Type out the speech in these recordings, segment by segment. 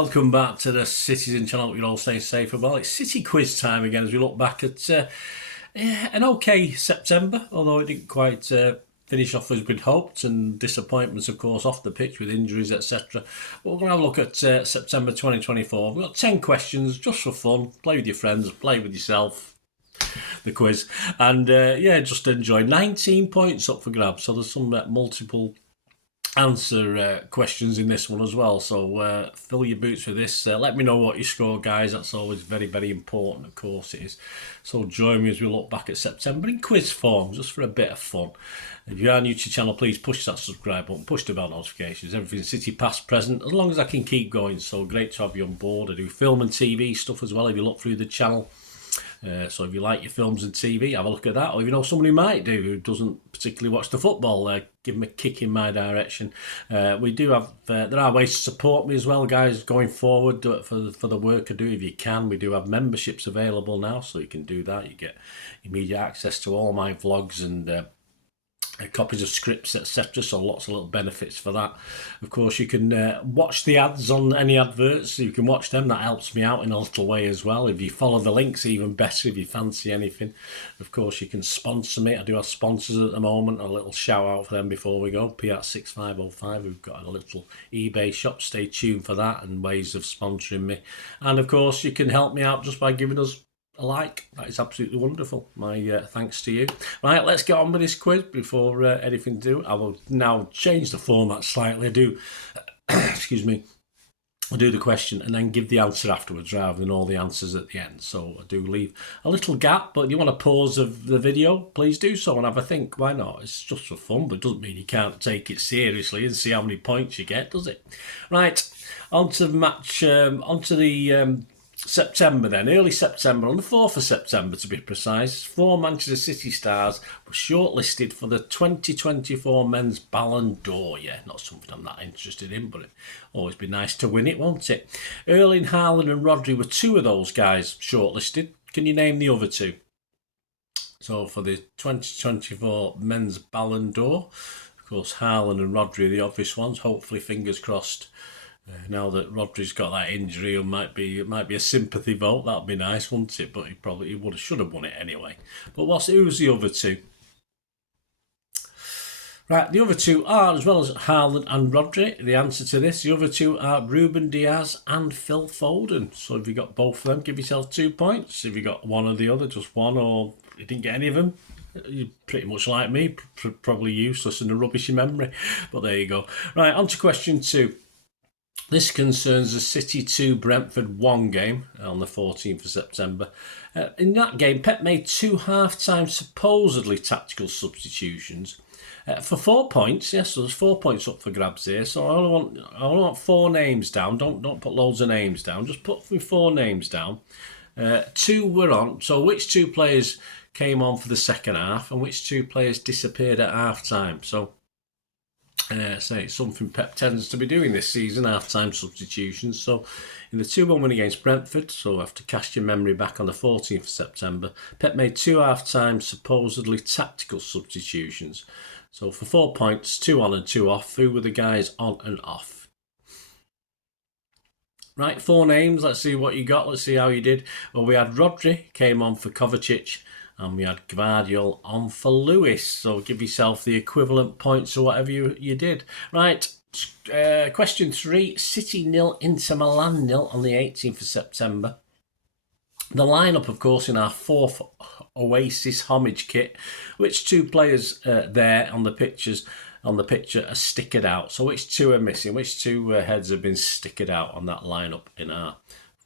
welcome back to the Citizen channel. Hope you're all staying safe and well. It's City quiz time again as we look back at an okay September, although it didn't quite finish off as we'd hoped, and disappointments, of course, off the pitch with injuries, etc. But we're going to have a look at September 2024. We've got 10 questions just for fun. Play with your friends, play with yourself, the quiz, and just enjoy. 19 points up for grabs, so there's some multiple answer questions in this one as well, so fill your boots with this. Let me know what you score, guys. That's always very, very important, of course it is. So join me as we look back at September in quiz form, just for a bit of fun. If you are new to the channel, please push that subscribe button, push the bell notifications, everything City past, present, as long as I can keep going. So great to have you on board. I do film and TV stuff as well if you look through the channel. So if you like your films and TV, have a look at that. Or if you know someone who might do, who doesn't particularly watch the football, give them a kick in my direction. We do have, there are ways to support me as well, guys, going forward. Do it for the work I do if you can. We do have memberships available now, so you can do that. You get immediate access to all my vlogs and copies of scripts, etc. So lots of little benefits for that. Of course, you can watch the ads on any adverts. So you can watch them. That helps me out in a little way as well. If you follow the links, even better if you fancy anything. Of course, you can sponsor me. I do have sponsors at the moment. A little shout out for them before we go. P@6505. We've got a little eBay shop. Stay tuned for that and ways of sponsoring me. And of course, you can help me out just by giving us a like. That is absolutely wonderful. My thanks to you. Right, let's get on with this quiz before anything to do. I will now change the format slightly. I do, excuse me, I'll do the question and then give the answer afterwards rather than all the answers at the end. So I do leave a little gap, but if you want to pause of the video, please do so and have a think. Why not? It's just for fun, but it doesn't mean you can't take it seriously and see how many points you get, does it? Right, on to the match, on to the September then, early September, on the 4th of September to be precise, 4 Manchester City stars were shortlisted for the 2024 Men's Ballon d'Or. Yeah, not something I'm that interested in, but it'd always be nice to win it, won't it? Erling Haaland and Rodri were 2 of those guys shortlisted. Can you name the other 2? So for the 2024 Men's Ballon d'Or, of course, Haaland and Rodri are the obvious ones. Hopefully, fingers crossed. Now that Rodri's got that injury, it might be a sympathy vote. That'd be nice, wouldn't it? But he should have won it anyway. But who's the other 2? Right, the other 2 are, as well as Haaland and Rodri, the answer to this, the other 2 are Ruben Diaz and Phil Foden. So if you got both of them, give yourself 2 points. If you got one or the other, just one, or you didn't get any of them, you're pretty much like me, probably useless and a rubbishy memory. But there you go. Right, on to question 2. This concerns the City 2 Brentford 1 game on the 14th of September. In that game, Pep made 2 half-time supposedly tactical substitutions for 4 points. Yes, so there's 4 points up for grabs here. So I only want 4 names down. Don't put loads of names down. Just put 4 names down. 2 were on. So which 2 players came on for the second half and which 2 players disappeared at half-time? So say it's something Pep tends to be doing this season, half-time substitutions. So in the 2-1 win against Brentford, so after cast your memory back on the 14th of September, Pep made 2 half-time supposedly tactical substitutions. So for 4 points, 2 on and 2 off. Who were the guys on and off? Right, 4 names. Let's see what you got. Let's see how you did. Well, we had Rodri came on for Kovacic, and we had Gvardiol on for Lewis. So give yourself the equivalent points or whatever you did. Right, question 3. City 0, Inter Milan 0 on the 18th of September. The lineup, of course, in our 4th Oasis homage kit. Which 2 players there on the picture are stickered out? So which 2 are missing? Which 2 heads have been stickered out on that lineup in our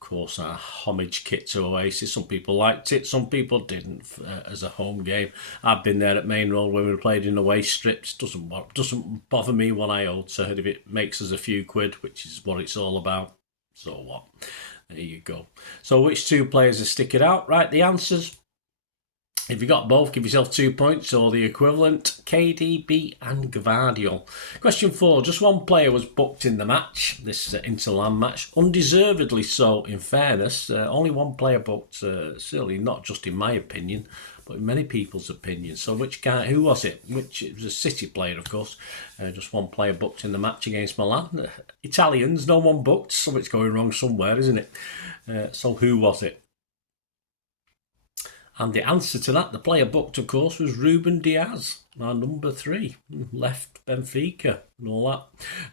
course, our homage kit to Oasis? Some people liked it, some people didn't as a home game. I've been there at Main Road when we played in away strips. Doesn't bother me one iota if it makes us a few quid, which is what it's all about. So what? There you go. So which 2 players are sticking out? Right, the answers If you got both, give yourself 2 points, or the equivalent. KDB and Gvardiol. Question 4. Just one player was booked in the match, this Interland match. Undeservedly so, in fairness. Only one player booked, certainly not just in my opinion, but in many people's opinion. So which guy, who was it? It was a City player, of course. Just one player booked in the match against Milan. Italians, no one booked, so it's going wrong somewhere, isn't it? So who was it? And the answer to that, the player booked, of course, was Ruben Diaz, our number 3, left Benfica and all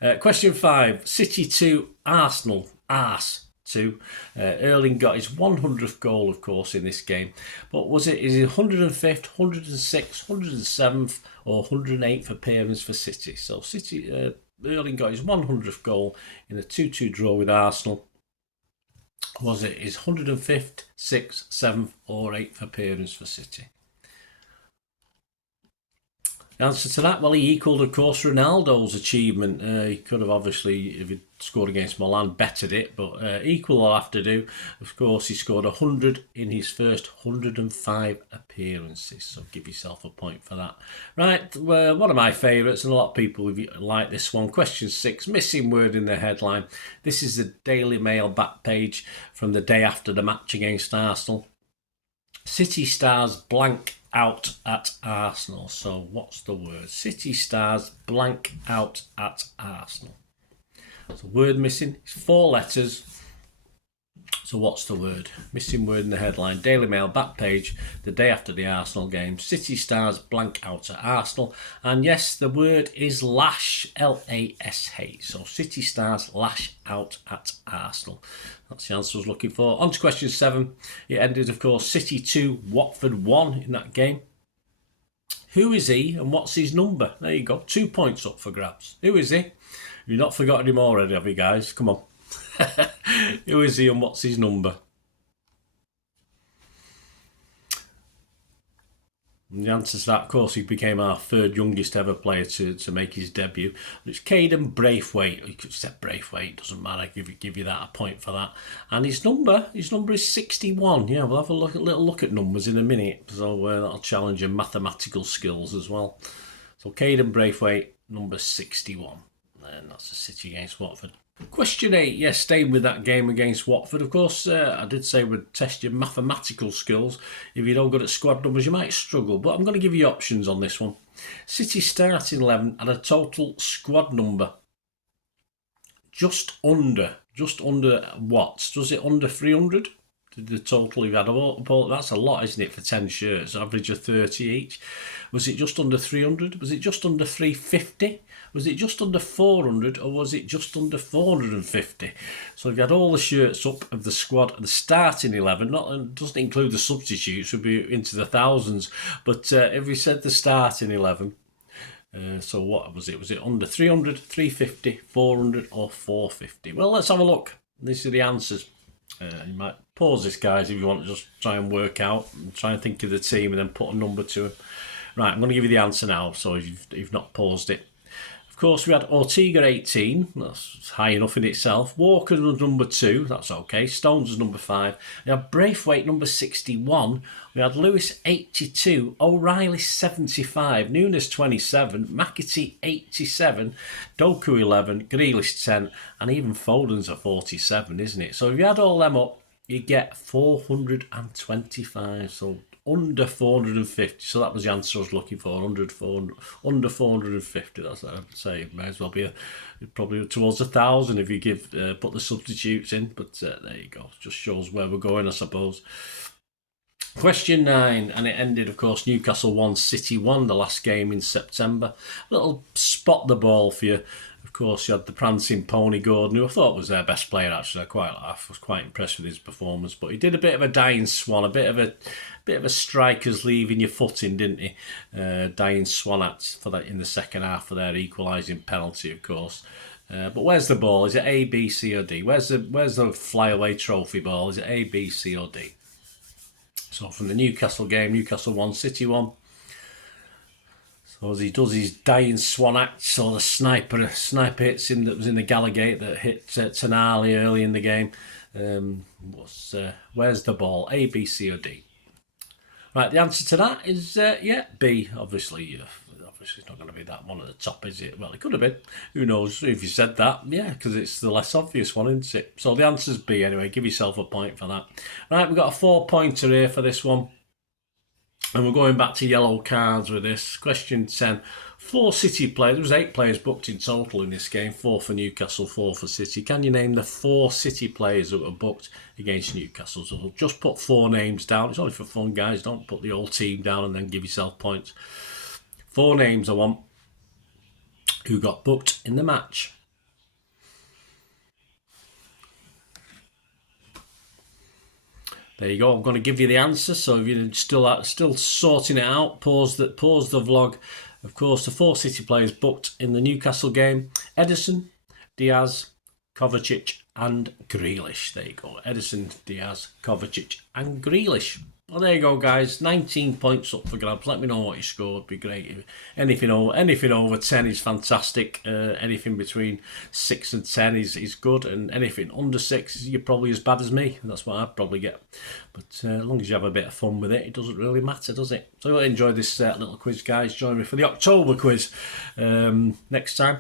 that. Question 5, City 2, Arsenal, Ars 2. Erling got his 100th goal, of course, in this game. But is it 105th, 106th, 107th or 108th appearance for City? So City, Erling got his 100th goal in a 2-2 draw with Arsenal. Was it his 105th, 6th, 7th or 8th appearance for City? The answer to that, well, he equalled, of course, Ronaldo's achievement. He could have obviously, if he'd scored against Milan, bettered it, but equal I'll have to do. Of course, he scored 100 in his first 105 appearances, so give yourself a point for that. Right, one of my favourites, and a lot of people like this one. Question 6, missing word in the headline. This is the Daily Mail back page from the day after the match against Arsenal. City stars blank out at Arsenal. So what's the word? City stars blank out at Arsenal. So word missing. It's 4 letters. So what's the word? Missing word in the headline. Daily Mail back page, the day after the Arsenal game. City stars blank out at Arsenal. And yes, the word is lash. L-A-S-H. So City stars lash out at Arsenal. That's the answer I was looking for. On to question 7. It ended, of course, City 2, Watford 1 in that game. Who is he and what's his number? There you go. 2 points up for grabs. Who is he? You've not forgotten him already, have you guys? Come on. Who is he and what's his number? And the answer to that, of course, he became our 3rd youngest ever player to make his debut. It's Caden Braithwaite. You could have said Braithwaite, doesn't matter. Give you that a point for that. And his number is 61. Yeah, we'll have a little look at numbers in a minute. So that'll challenge your mathematical skills as well. So Caden Braithwaite, number 61. And that's the City against Watford. Question 8, yes, staying with that game against Watford. Of course, I did say we'd test your mathematical skills. If you're not good at squad numbers, you might struggle, but I'm going to give you options on this one. City starting 11 and a total squad number just under what? Was it under 300? The total you had all, that's a lot, isn't it, for 10 shirts, average of 30 each. Was it just under 300? Was it just under 350? Was it just under 400 or was it just under 450? So if you had all the shirts up of the squad, the starting 11, doesn't include the substitutes, would be into the thousands. But if we said the starting 11, so what was it? Was it under 300, 350, 400 or 450? Well, let's have a look. These are the answers. You might pause this, guys, if you want to just try and work out and try and think of the team and then put a number to it. Right, I'm going to give you the answer now, so if you've not paused it. Of course, we had Ortega 18, that's high enough in itself. Walker was number 2, that's okay. Stones was number 5. We had Braithwaite number 61. We had Lewis 82, O'Reilly 75, Nunes 27, McAtee 87, Doku 11, Grealish 10, and even Foden's a 47, isn't it? So if you add all them up, you get 425. So under 450. So that was the answer I was looking for. Under 450. That's what I would say. It may as well be probably towards 1,000 if you put the substitutes in. But there you go. Just shows where we're going, I suppose. Question 9, and it ended, of course, Newcastle 1, City 1, the last game in September. A little spot the ball for you. Of course, you had the prancing pony Gordon, who I thought was their best player, actually. I was quite impressed with his performance, but he did a bit of a dying swan, a bit of a striker's leaving your footing, didn't he? Dying swan act for that in the second half for their equalising penalty, of course. But where's the ball? Is it A, B, C or D? Where's the flyaway trophy ball? Is it A, B, C or D? So from the Newcastle game, Newcastle 1, City 1. So as he does his dying swan act, so the sniper hits him that was in the Gallagate that hit Tonali early in the game. Where's the ball? A, B, C or D? Right, the answer to that is, yeah, B. Obviously, obviously it's not going to be that one at the top, is it? Well, it could have been. Who knows if you said that? Yeah, because it's the less obvious one, isn't it? So the answer's B anyway. Give yourself a point for that. Right, we've got a 4-pointer here for this one. And we're going back to yellow cards with this. Question 10. 4 City players. There was 8 players booked in total in this game. 4 for Newcastle, 4 for City. Can you name the 4 City players that were booked against Newcastle? So we'll just put 4 names down. It's only for fun, guys. Don't put the whole team down and then give yourself points. 4 names I want who got booked in the match. There you go. I'm going to give you the answer. So if you're still sorting it out, pause the vlog. Of course, the 4 City players booked in the Newcastle game: Ederson, Diaz, Kovacic, and Grealish. There you go. Ederson, Diaz, Kovacic, and Grealish. Well, there you go, guys. 19 points up for grabs. Let me know what you scored. It'd be great. Anything over 10 is fantastic. Anything between 6 and 10 is good, and anything under 6, you're probably as bad as me. That's what I'd probably get. But as long as you have a bit of fun with it doesn't really matter, does it? So I enjoy this little quiz, guys. Join me for the October quiz next time.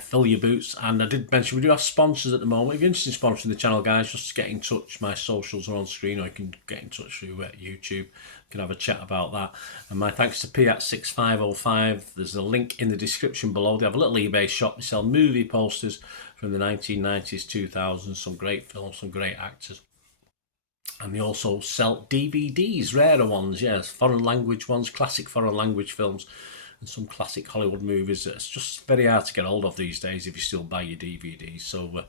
Fill your boots. And I did mention we do have sponsors at the moment. If you're interested in sponsoring the channel, guys, just get in touch. My socials are on screen, or you can get in touch through YouTube. We can have a chat about that. And my thanks to P6505. There's a link in the description below. They have a little eBay shop. They sell movie posters from the 1990s, 2000s, some great films, some great actors. And they also sell DVDs, rarer ones, yes, foreign language ones, classic foreign language films, and some classic Hollywood movies. It's just very hard to get hold of these days if you still buy your DVDs. So,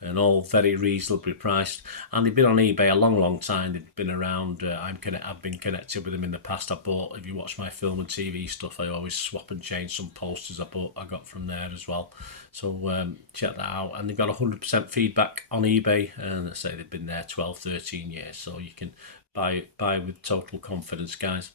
and all very reasonably priced. And they've been on eBay a long time. They've been around. I've been connected with them in the past. If you watch my film and TV stuff, I always swap and change some posters I got from there as well. So check that out. And they've got 100% feedback on eBay. And they say they've been there 12, 13 years. So you can buy with total confidence, guys.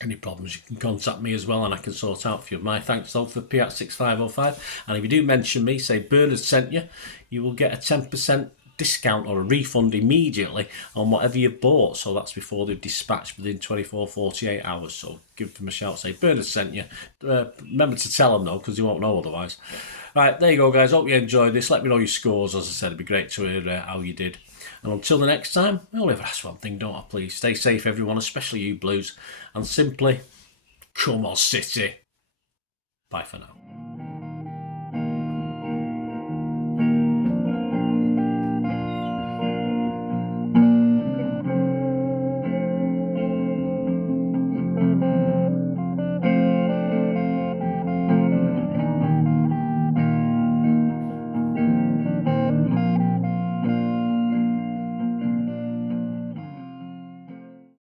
Any problems, you can contact me as well, and I can sort out for you. My thanks though for P6505. And if you do mention me, say Bernard sent you, you will get a 10% discount or a refund immediately on whatever you bought. So that's before they've dispatched within 24, 48 hours. So give them a shout, say Bernard sent you. Remember to tell them though, because you won't know otherwise. Right, there you go, guys. Hope you enjoyed this. Let me know your scores. As I said, it'd be great to hear how you did. And until the next time, I only ever ask one thing, don't I, please? Stay safe, everyone, especially you Blues. And simply, come on, City. Bye for now.